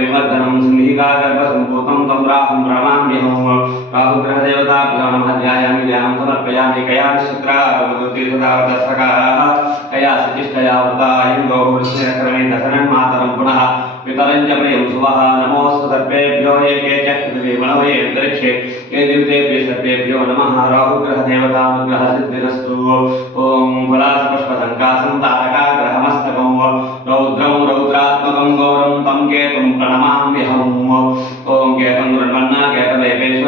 विमर्दनं सिंहिकागर्भसम्भूतं तं राहुं प्रणमाम्यहं राहुग्रहदेवताभ्यो नमः ध्यायामि ध्यानं समर्पयामि कया नक्षत्रावतीर्थदावदस्सकाः कया सचिष्टया वृता इन्द्रो वृष्णिरक्रमे दशनं मातरं पुनः पितरं च प्रियं सुवः नमोऽस्तु सर्वेभ्यो एके च पृथिवीमणवये अन्तरिक्षे ये दिवतेभ्य सर्वेभ्यो नमः राहुग्रहदेवतानुग्रहसिद्धिरस्तु ॐ फलास्पष्पसङ्कासं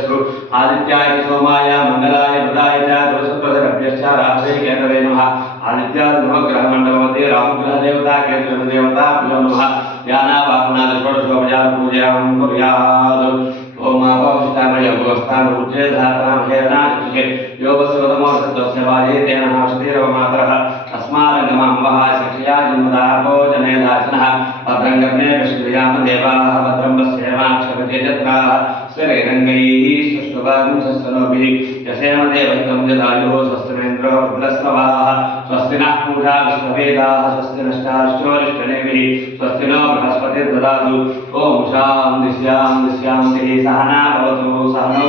सूर्यस्तु आदित्याय सोमाय मंगलाय बुधाय च दोषभ्यश्च रात्रे केतवे नमः आदित्यादि नवग्रहमण्डलमध्ये राहुग्रहदेवता केतुग्रहदेवता पिलो नमः यानावाहनाद षोडशोपचार पूजां कुर्यात् होमापविष्टामय गोस्थान उज्जय धात्रां हेनाशिषे यो वसुतमो सत्त्वस्य वाजे तेन हस्तिरवमात्रः अस्मारङ्गमां वः शिक्षया जन्मदापो जनेदाशिनः పతంగమే విష్ణుయామ దేవాహ పద్రంబస్యేవాక్షపచేజత్రాహ స్వరేరంగైః సుష్టువాగుంశస్తనోభిः యసేమ దేవహితం జదాయుः స్వస్తిమేంద్రో రుద్రస్వవాహ స్వస్తి నః పూషా విశ్వవేదాः స్వస్తి నష్టాశ్చోరిష్టనేమిः స్వస్తి नो బృహస్పతిర్దదాతు ఓం శాం దిశ్యాం దిశ్యాం సహనా భవతు సహనో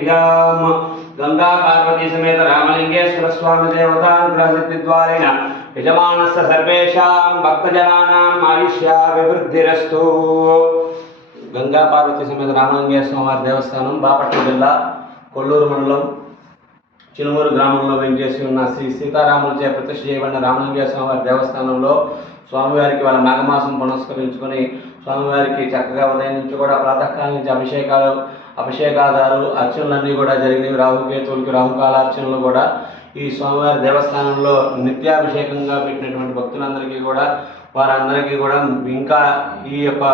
గంగాదేవ్యాం గంగా పార్వతీ సమేత రామలింగేశ్వర స్వామి దేవతానుగ్రహసిద్ధిద్వారేణ యజమానస్య సర్వేషాం భక్తజనానాం ఆయుష్యా వివృద్ధిరస్తు గంగా పార్వతీ సమేత రామలింగేశ్వర వారి దేవస్థానం బాపట్ల జిల్లా కొల్లూరు మండలం చిలుమూరు గ్రామంలో వెంచేసి ఉన్న శ్రీ సీతారాములచే ప్రతిష్ఠ చేయబడిన రామలింగేశ్వర వారి దేవస్థానంలో స్వామివారికి వాళ్ళ మాఘమాసం పునస్కరించుకొని స్వామివారికి చక్కగా ఉదయం నుంచి కూడా ప్రాతకాల నుంచి అభిషేకాలు అభిషేకాదాలు అర్చనలన్నీ కూడా జరిగినవి. రాహుకేతువులకి రాహుకాల అర్చనలు కూడా. ఈ స్వామివారి దేవస్థానంలో నిత్యాభిషేకంగా పెట్టినటువంటి భక్తులందరికీ కూడా వారందరికీ కూడా ఇంకా ఈ యొక్క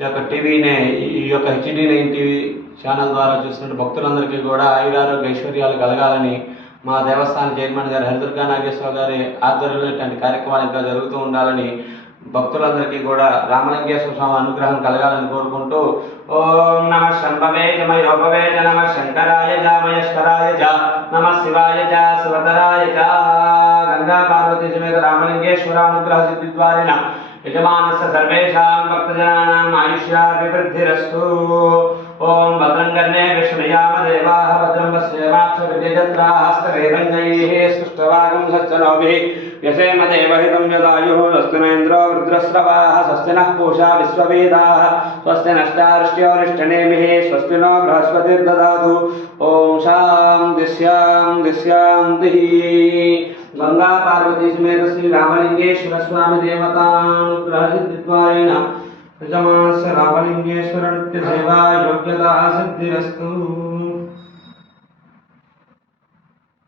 ఈ యొక్క టీవీనే ఈ యొక్క హెచ్డి నైన్ టీవీ ఛానల్ ద్వారా చూస్తున్న భక్తులందరికీ కూడా ఆయురారోగ్య ఐశ్వర్యాలు కలగాలని మా దేవస్థాన చైర్మన్ గారు హరిదుర్గా నాగేశ్వర గారి ఆధ్వర్యంలో ఇటువంటి కార్యక్రమాలు ఇంకా జరుగుతూ ఉండాలని భక్తులందరికీ కూడా రామలింగేశ్వర స్వామి అనుగ్రహం కలగాలని కోరుకుంటూ ఓం నమ శంభవే జమ యోగవే నమ శంకరాయ జ జ నమ శివాయ జ శివతరాయ జ గంగా పార్వతీ మీద రామలింగేశ్వర అనుగ్రహ సిద్ధిద్వారిణ యజమానస్య సర్వేషాం భక్తజనానాం ఆయుష్యాభివృద్ధిరస్తు. ओम भद्रं ॐ भद्रङ्गन्ने देवाः भद्रं पश्येमाक्षविजयत्राहस्तवेदङ्गैः स्पृष्टवागं सच्चनोभिः यसेमदेवहितं यदायुः स्वस्ति नेन्द्रो रुद्रस्रवाः स्वस्ति नः पूषा विश्ववेदाः स्वस्ति नष्टार्ष्ट्योरिष्टनेमिः स्वस्ति नो बृहस्पतिर्ददातु। ॐ शां दिश्यां दिश्यान्तिः गङ्गापार्वती समेत श्रीरामलिङ्गेश्वरस्वामिदेवतां ग्रहसिद्धित्वायेन यजमानस्य रामलिंगेश्वर नित्य सेवा योग्यता सिद्धिरस्तु